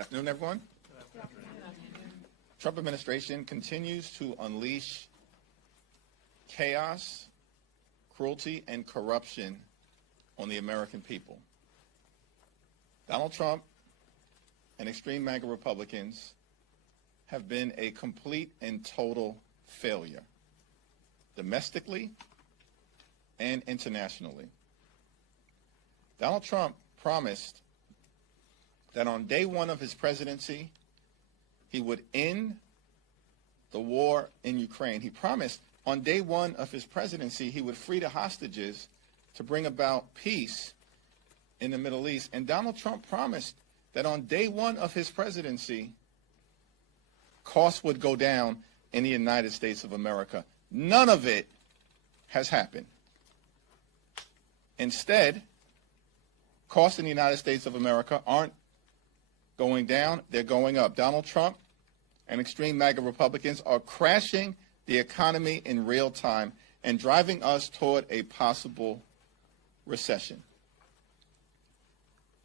Good afternoon, everyone. Good afternoon. Trump administration continues to unleash chaos, cruelty, and corruption on the American people. Donald Trump and extreme MAGA Republicans have been a complete and total failure, domestically and internationally. Donald Trump promised that on day one of his presidency, he would end the war in Ukraine. He promised on day one of his presidency, he would free the hostages to bring about peace in the Middle East. And Donald Trump promised that on day one of his presidency, costs would go down in the United States of America. None of it has happened. Instead, costs in the United States of America aren't going down, they're going up. Donald Trump and extreme MAGA Republicans are crashing the economy in real time and driving us toward a possible recession.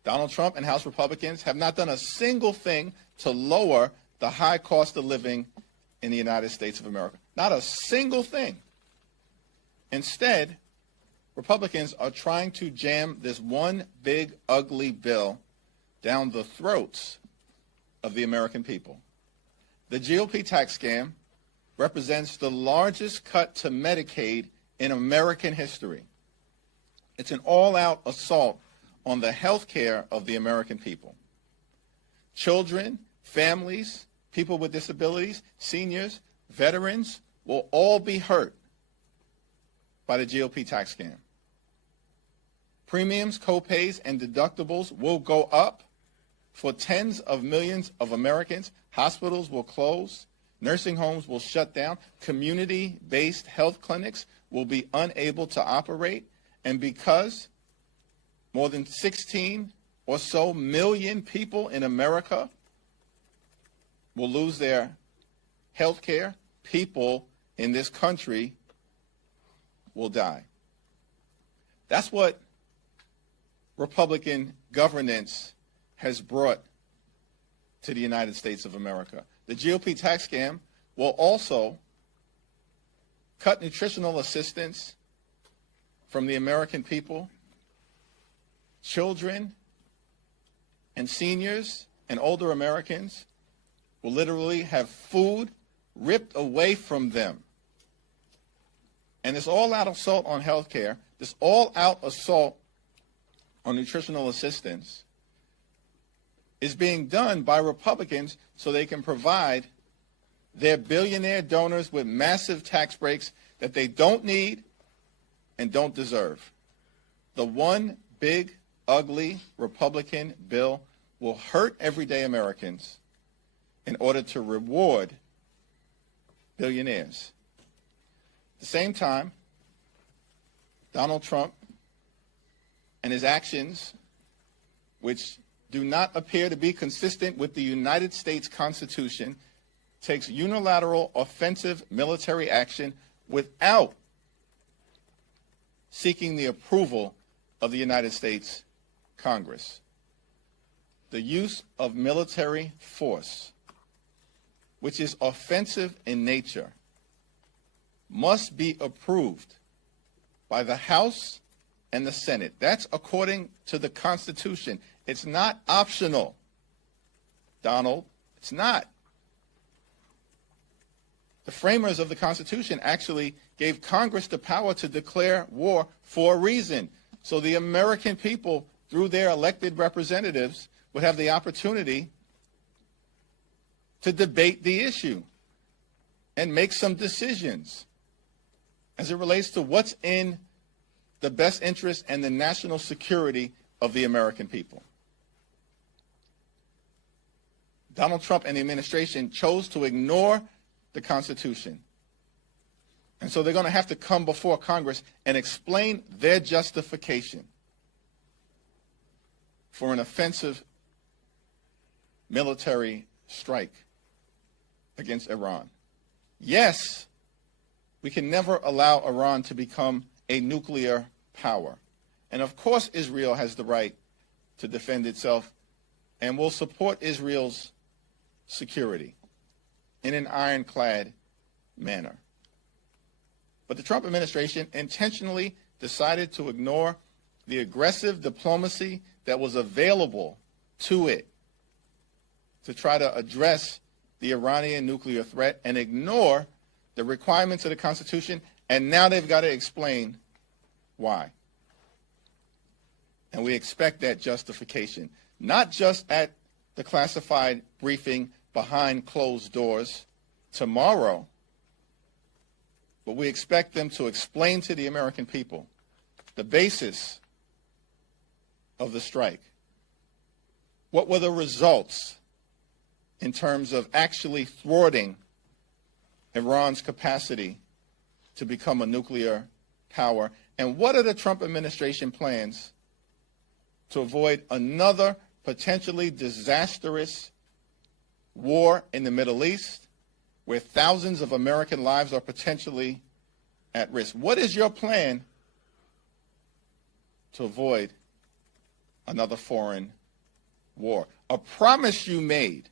Donald Trump and House Republicans have not done a single thing to lower the high cost of living in the United States of America. Not a single thing. Instead, Republicans are trying to jam this one big, ugly bill down the throats of the American people. The GOP tax scam represents the largest cut to Medicaid in American history. It's an all-out assault on the health care of the American people. Children, families, people with disabilities, seniors, veterans will all be hurt by the GOP tax scam. Premiums, co-pays, and deductibles will go up for tens of millions of Americans. Hospitals will close. Nursing homes will shut down. Community-based health clinics will be unable to operate. And because more than 16 or so million people in America will lose their health care, people in this country will die. That's what Republican governance has brought to the United States of America. The GOP tax scam will also cut nutritional assistance from the American people. Children and seniors and older Americans will literally have food ripped away from them. And this all-out assault on health care, this all-out assault on nutritional assistance is being done by Republicans so they can provide their billionaire donors with massive tax breaks that they don't need and don't deserve. The one big, ugly Republican bill will hurt everyday Americans in order to reward billionaires. At the same time, Donald Trump and his actions, which do not appear to be consistent with the United States Constitution, takes unilateral offensive military action without seeking the approval of the United States Congress. The use of military force, which is offensive in nature, must be approved by the House and the Senate. That's according to the Constitution. It's not optional, Donald. It's not. The framers of the Constitution actually gave Congress the power to declare war for a reason, so the American people, through their elected representatives, would have the opportunity to debate the issue and make some decisions as it relates to what's in the best interest and the national security of the American people. Donald Trump and the administration chose to ignore the Constitution. And so they're going to have to come before Congress and explain their justification for an offensive military strike against Iran. Yes, we can never allow Iran to become a nuclear power. And of course, Israel has the right to defend itself and will support Israel's security in an ironclad manner. But the Trump administration intentionally decided to ignore the aggressive diplomacy that was available to it to try to address the Iranian nuclear threat and ignore the requirements of the Constitution, and now they've got to explain why. And we expect that justification, not just at the classified briefing behind closed doors tomorrow, but we expect them to explain to the American people the basis of the strike. What were the results in terms of actually thwarting Iran's capacity to become a nuclear power? And what are the Trump administration plans to avoid another potentially disastrous war in the Middle East where thousands of American lives are potentially at risk? What is your plan to avoid another foreign war? A promise you made,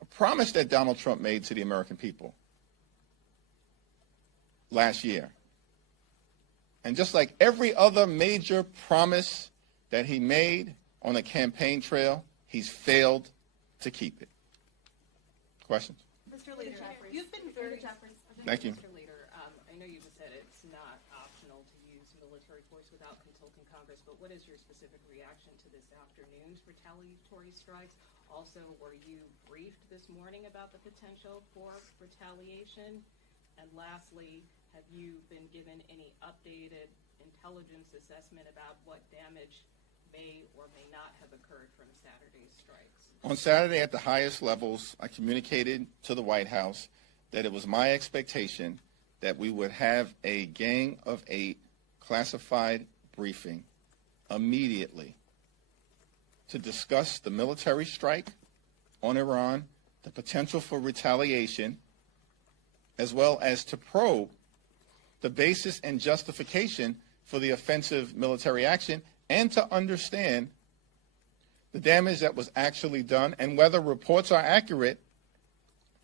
a promise that Donald Trump made to the American people last year. And just like every other major promise that he made on the campaign trail, he's failed to keep it. Questions? Mr. Leader, you've been very... Thank you. Mr. Leader, I know you just said it's not optional to use military force without consulting Congress, but what is your specific reaction to this afternoon's retaliatory strikes? Also, were you briefed this morning about the potential for retaliation? And lastly, have you been given any updated intelligence assessment about what damage may or may not have occurred from Saturday's strikes? On Saturday, at the highest levels, I communicated to the White House that it was my expectation that we would have a Gang of 8 classified briefing immediately to discuss the military strike on Iran, the potential for retaliation, as well as to probe the basis and justification for the offensive military action and to understand the damage that was actually done and whether reports are accurate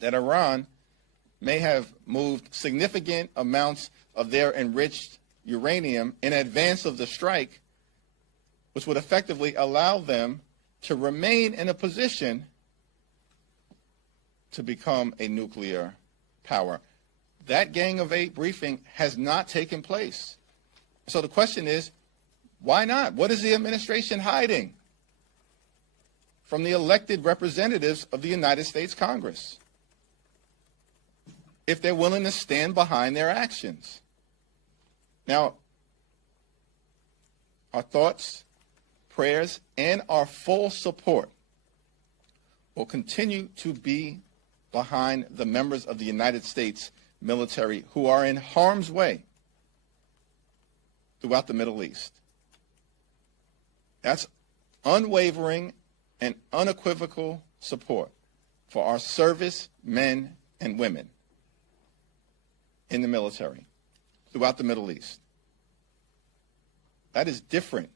that Iran may have moved significant amounts of their enriched uranium in advance of the strike, which would effectively allow them to remain in a position to become a nuclear power. That Gang of 8 briefing has not taken place. So the question is, why not? What is the administration hiding from the elected representatives of the United States Congress if they're willing to stand behind their actions? Now, our thoughts, prayers, and our full support will continue to be behind the members of the United States military who are in harm's way throughout the Middle East. That's unwavering and unequivocal support for our service men and women in the military throughout the Middle East. That is different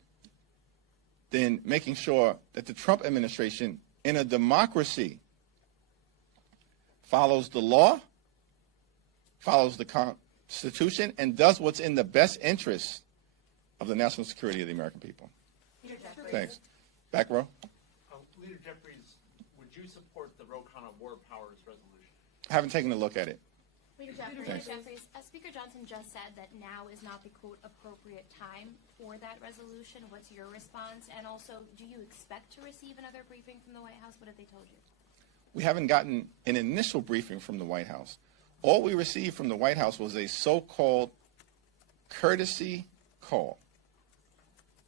than making sure that the Trump administration in a democracy follows the law, follows the Constitution, and does what's in the best interest of the national security of the American people. Thanks. Back row. Leader Jeffries, would you support the Ro Khanna War Powers resolution? I haven't taken a look at it. Leader Jeffries, Speaker Johnson just said that now is not the, quote, appropriate time for that resolution. What's your response? And also, do you expect to receive another briefing from the White House? What have they told you? We haven't gotten an initial briefing from the White House. All we received from the White House was a so-called courtesy call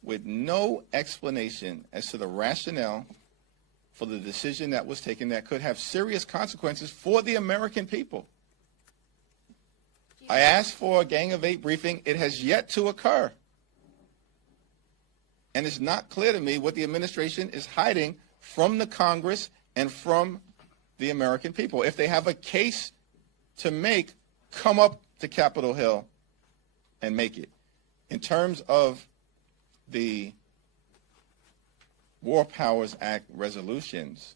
with no explanation as to the rationale for the decision that was taken that could have serious consequences for the American people. I asked for a Gang of 8 briefing. It has yet to occur. And it's not clear to me what the administration is hiding from the Congress and from the American people. If they have a case to make, come up to Capitol Hill and make it. In terms of the War Powers Act resolutions,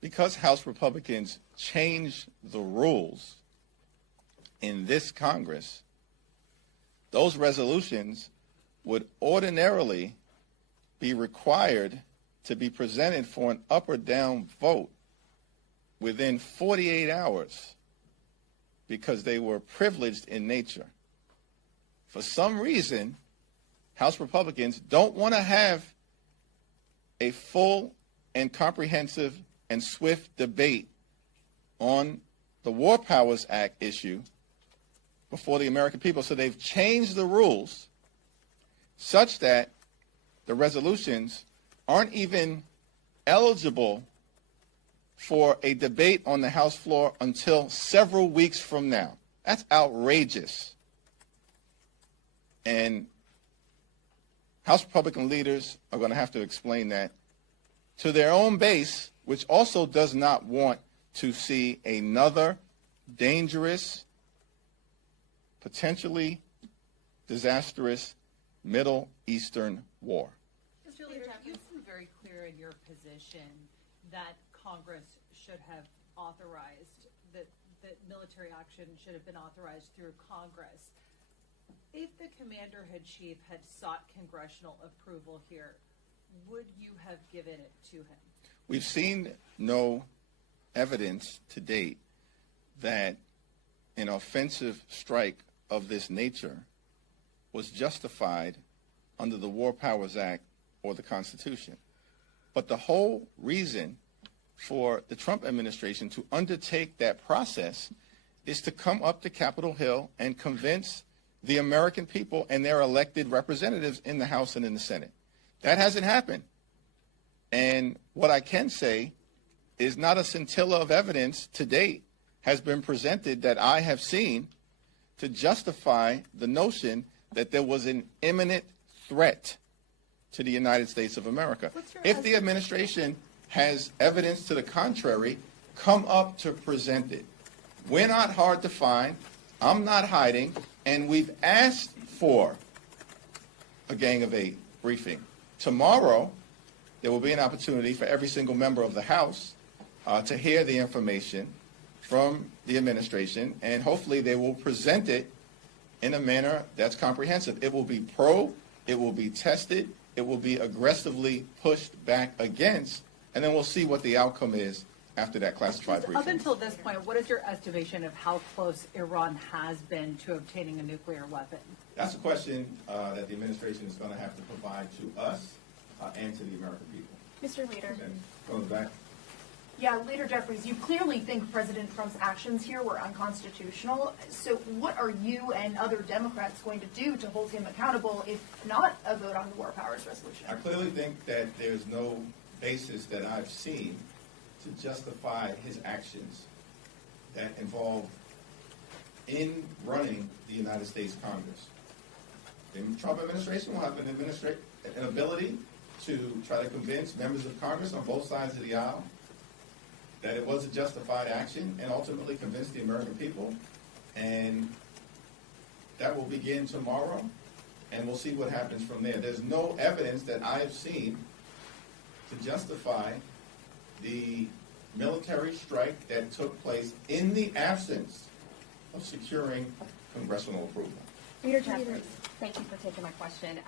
because House Republicans changed the rules in this Congress, those resolutions would ordinarily be required to be presented for an up or down vote within 48 hours because they were privileged in nature. For some reason, House Republicans don't want to have a full and comprehensive and swift debate on the War Powers Act issue before the American people. So they've changed the rules such that the resolutions aren't even eligible for a debate on the House floor until several weeks from now. That's outrageous. And House Republican leaders are going to have to explain that to their own base, which also does not want to see another dangerous, potentially disastrous Middle Eastern war. Mr. Leader, you've been very clear in your position that Congress should have authorized, that military action should have been authorized through Congress. If the Commander-in-Chief had sought congressional approval here, would you have given it to him? We've seen no evidence to date that an offensive strike of this nature was justified under the War Powers Act or the Constitution. But the whole reason for the Trump administration to undertake that process is to come up to Capitol Hill and convince the American people and their elected representatives in the House and in the Senate. That hasn't happened. And what I can say is not a scintilla of evidence to date has been presented that I have seen to justify the notion that there was an imminent threat to the United States of America. If the administration has evidence to the contrary, come up to present it. We're not hard to find. I'm not hiding. And we've asked for a Gang of Eight briefing. Tomorrow, there will be an opportunity for every single member of the House to hear the information from the administration, and hopefully they will present it in a manner that's comprehensive. It will be probed, it will be tested, it will be aggressively pushed back against, and then we'll see what the outcome is after that classified briefing. Up until this point, what is your estimation of how close Iran has been to obtaining a nuclear weapon? That's a question that the administration is going to have to provide to us and to the American people. Mr. Leader. And going back. Yeah, Leader Jeffries, you clearly think President Trump's actions here were unconstitutional. So what are you and other Democrats going to do to hold him accountable, if not a vote on the War Powers resolution? I clearly think that there's no basis that I've seen to justify his actions that involve in running the United States Congress. The Trump administration will have an ability to try to convince members of Congress on both sides of the aisle that it was a justified action and ultimately convince the American people. And that will begin tomorrow, and we'll see what happens from there. There's no evidence that I have seen to justify the military strike that took place in the absence of securing congressional approval. Leader Jeffries, thank you for taking my question.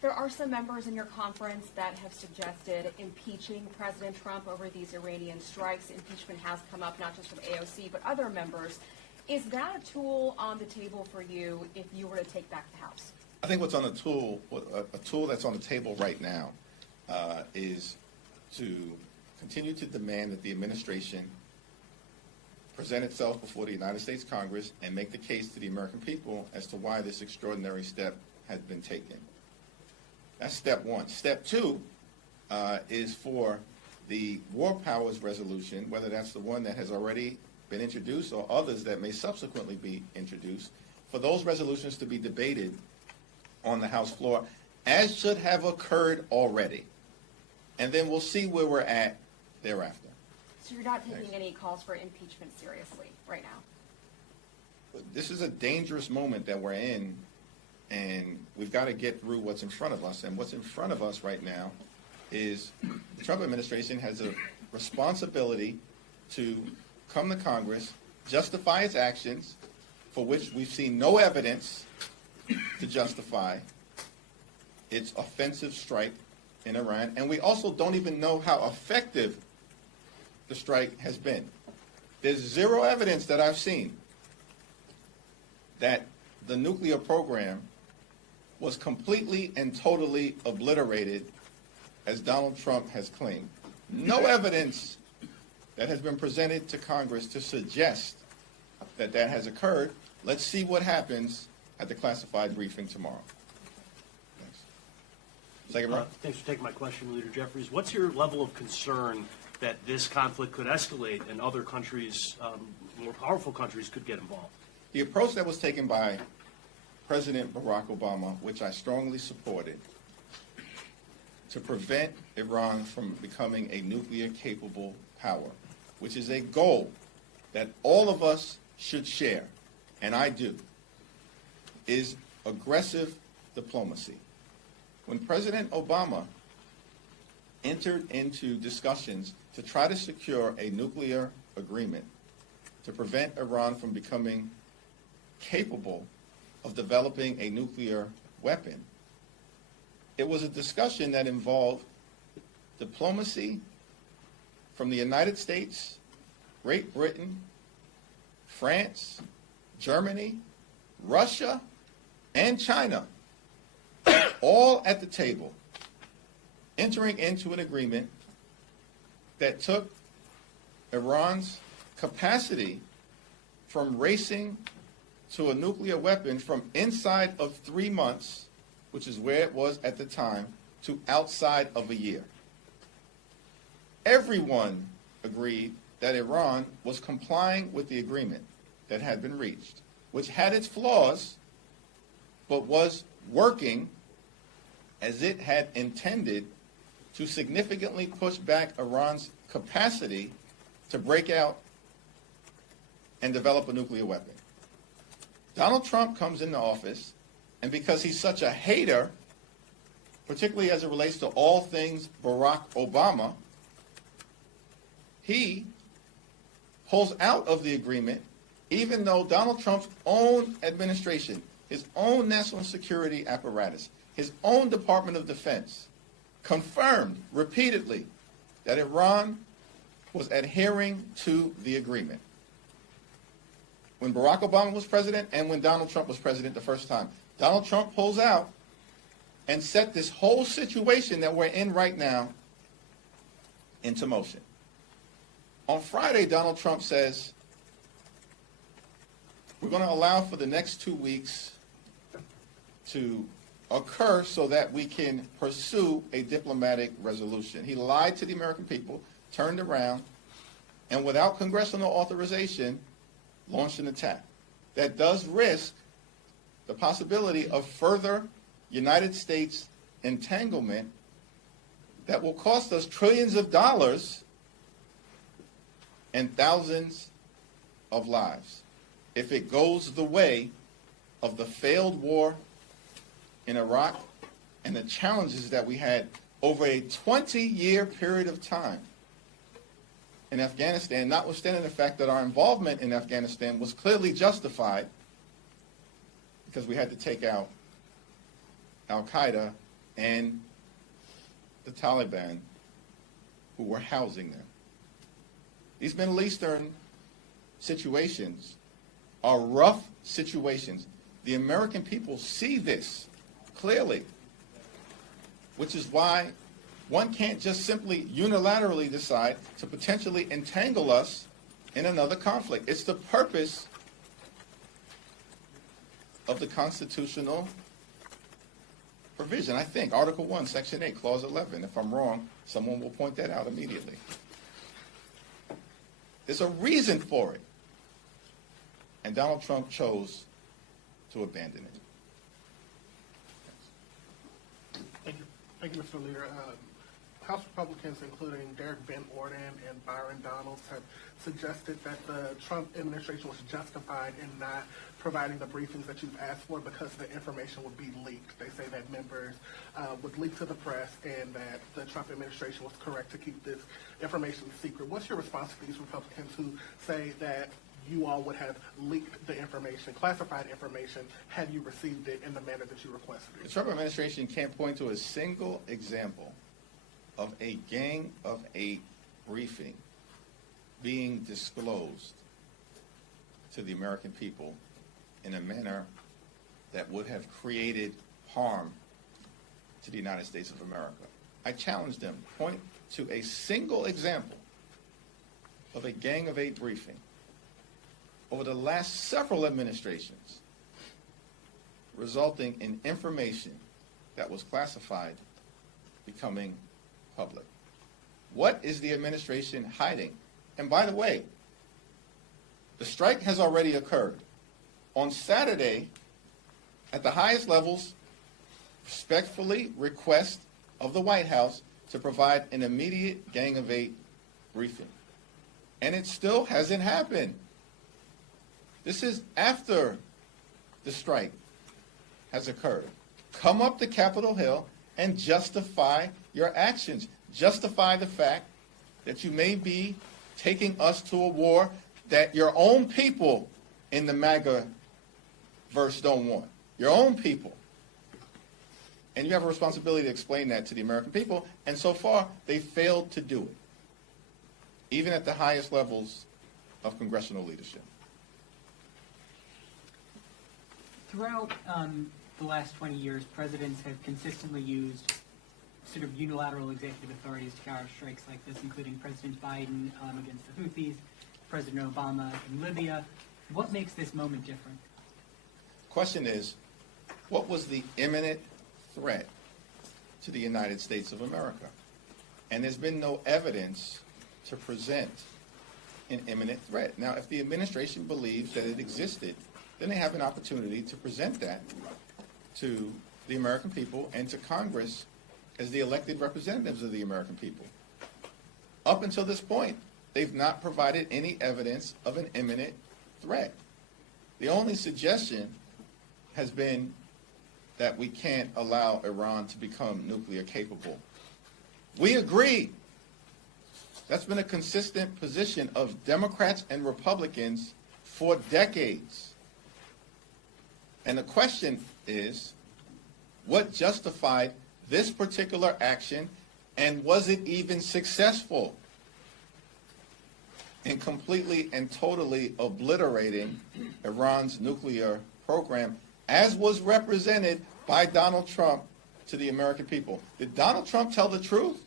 There are some members in your conference that have suggested impeaching President Trump over these Iranian strikes. Impeachment has come up not just from AOC, but other members. Is that a tool on the table for you if you were to take back the House? I think what's on the tool, a tool that's on the table right now is to continue to demand that the administration present itself before the United States Congress and make the case to the American people as to why this extraordinary step has been taken. That's step one. Step two is for the War Powers resolution, whether that's the one that has already been introduced or others that may subsequently be introduced, for those resolutions to be debated on the House floor, as should have occurred already. And then we'll see where we're at thereafter. So you're not taking any calls for impeachment seriously right now? This is a dangerous moment that we're in, and we've got to get through what's in front of us. And what's in front of us right now is the Trump administration has a responsibility to come to Congress, justify its actions, for which we've seen no evidence to justify its offensive strike in Iran, and we also don't even know how effective the strike has been. There's zero evidence that I've seen that the nuclear program was completely and totally obliterated, as Donald Trump has claimed. No evidence that has been presented to Congress to suggest that that has occurred. Let's see what happens at the classified briefing tomorrow. Thanks. Second round. Thanks for taking my question, Leader Jeffries. What's your level of concern that this conflict could escalate and other countries, more powerful countries, could get involved? The approach that was taken by President Barack Obama, which I strongly supported, to prevent Iran from becoming a nuclear-capable power, which is a goal that all of us should share, and I do, is aggressive diplomacy. When President Obama entered into discussions to try to secure a nuclear agreement to prevent Iran from becoming capable of developing a nuclear weapon, it was a discussion that involved diplomacy from the United States, Great Britain, France, Germany, Russia, and China, all at the table, entering into an agreement that took Iran's capacity from racing to a nuclear weapon from inside of 3 months, which is where it was at the time, to outside of a year. Everyone agreed that Iran was complying with the agreement that had been reached, which had its flaws, but was working as it had intended to significantly push back Iran's capacity to break out and develop a nuclear weapon. Donald Trump comes into office, and because he's such a hater, particularly as it relates to all things Barack Obama, he pulls out of the agreement, even though Donald Trump's own administration, his own national security apparatus, his own Department of Defense confirmed repeatedly that Iran was adhering to the agreement when Barack Obama was president and when Donald Trump was president the first time. Donald Trump pulls out and set this whole situation that we're in right now into motion. On Friday, Donald Trump says, we're going to allow for the next 2 weeks to occur so that we can pursue a diplomatic resolution. He lied to the American people, turned around, and without congressional authorization, launched an attack that does risk the possibility of further United States entanglement that will cost us trillions of dollars and thousands of lives if it goes the way of the failed war in Iraq and the challenges that we had over a 20-year period of time in Afghanistan, notwithstanding the fact that our involvement in Afghanistan was clearly justified because we had to take out Al-Qaeda and the Taliban who were housing them. These Middle Eastern situations are rough situations. The American people see this clearly, which is why one can't just simply unilaterally decide to potentially entangle us in another conflict. It's the purpose of the constitutional provision, I think, Article 1, Section 8, Clause 11. If I'm wrong, someone will point that out immediately. There's a reason for it. And Donald Trump chose to abandon it. Thank you, Mr. Leader. House Republicans, including Derek Van Orden and Byron Donalds, have suggested that the Trump administration was justified in not providing the briefings that you've asked for because the information would be leaked. They say that members would leak to the press and that the Trump administration was correct to keep this information secret. What's your response to these Republicans who say that you all would have leaked the information, classified information, had you received it in the manner that you requested it? The Trump administration can't point to a single example of a Gang of 8 briefing being disclosed to the American people in a manner that would have created harm to the United States of America. I challenge them, point to a single example of a Gang of 8 briefing over the last several administrations resulting in information that was classified becoming public. What is the administration hiding? And by the way, the strike has already occurred. On Saturday, at the highest levels, respectfully request of the White House to provide an immediate Gang of 8 briefing. And it still hasn't happened. This is after the strike has occurred. Come up to Capitol Hill and justify your actions. Justify the fact that you may be taking us to a war that your own people in the MAGA verse don't want. Your own people. And you have a responsibility to explain that to the American people. And so far, they failed to do it, even at the highest levels of congressional leadership. Throughout the last 20 years, presidents have consistently used sort of unilateral executive authorities to counter strikes like this, including President Biden against the Houthis, President Obama in Libya. What makes this moment different? Question is, what was the imminent threat to the United States of America? And there's been no evidence to present an imminent threat. Now, if the administration believes that it existed, then they have an opportunity to present that to the American people and to Congress as the elected representatives of the American people. Up until this point, they've not provided any evidence of an imminent threat. The only suggestion has been that we can't allow Iran to become nuclear capable. We agree. That's been a consistent position of Democrats and Republicans for decades. And the question is, what justified this particular action, and was it even successful in completely and totally obliterating Iran's nuclear program, as was represented by Donald Trump to the American people? Did Donald Trump tell the truth?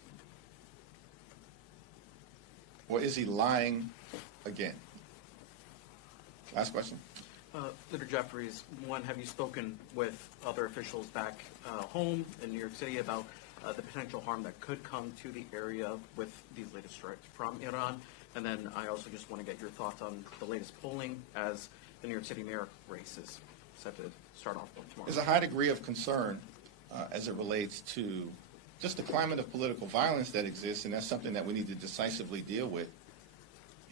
Or is he lying again? Last question. Leader Jeffries, one, have you spoken with other officials back home in New York City about the potential harm that could come to the area with these latest strikes from Iran? And then I also just want to get your thoughts on the latest polling as the New York City mayor race is set to start off tomorrow. There's a high degree of concern as it relates to just the climate of political violence that exists, and that's something that we need to decisively deal with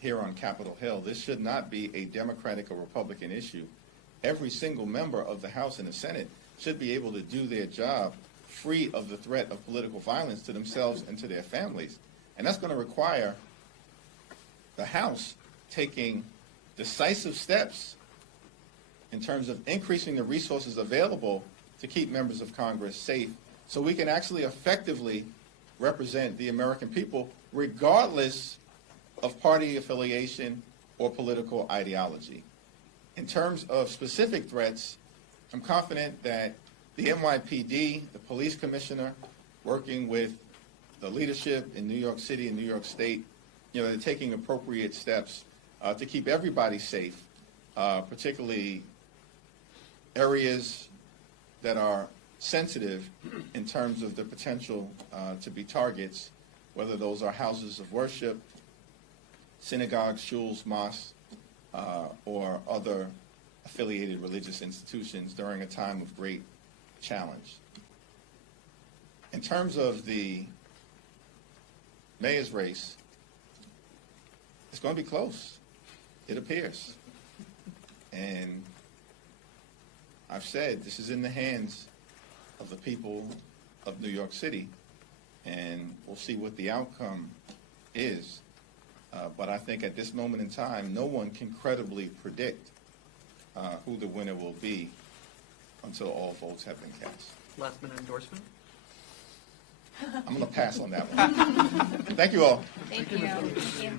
here on Capitol Hill. This should not be a Democratic or Republican issue. Every single member of the House and the Senate should be able to do their job free of the threat of political violence to themselves and to their families. And that's going to require the House taking decisive steps in terms of increasing the resources available to keep members of Congress safe so we can actually effectively represent the American people regardless of party affiliation or political ideology. In terms of specific threats, I'm confident that the NYPD, the police commissioner, working with the leadership in New York City and New York State, they're taking appropriate steps to keep everybody safe, particularly areas that are sensitive in terms of the potential to be targets, whether those are houses of worship, synagogues, shuls, mosques, or other affiliated religious institutions during a time of great challenge. In terms of the mayor's race, it's going to be close, it appears. And I've said this is in the hands of the people of New York City, and we'll see what the outcome is. But I think at this moment in time, no one can credibly predict who the winner will be until all votes have been cast. Last minute endorsement? I'm going to pass on that one. Thank you all. Thank you.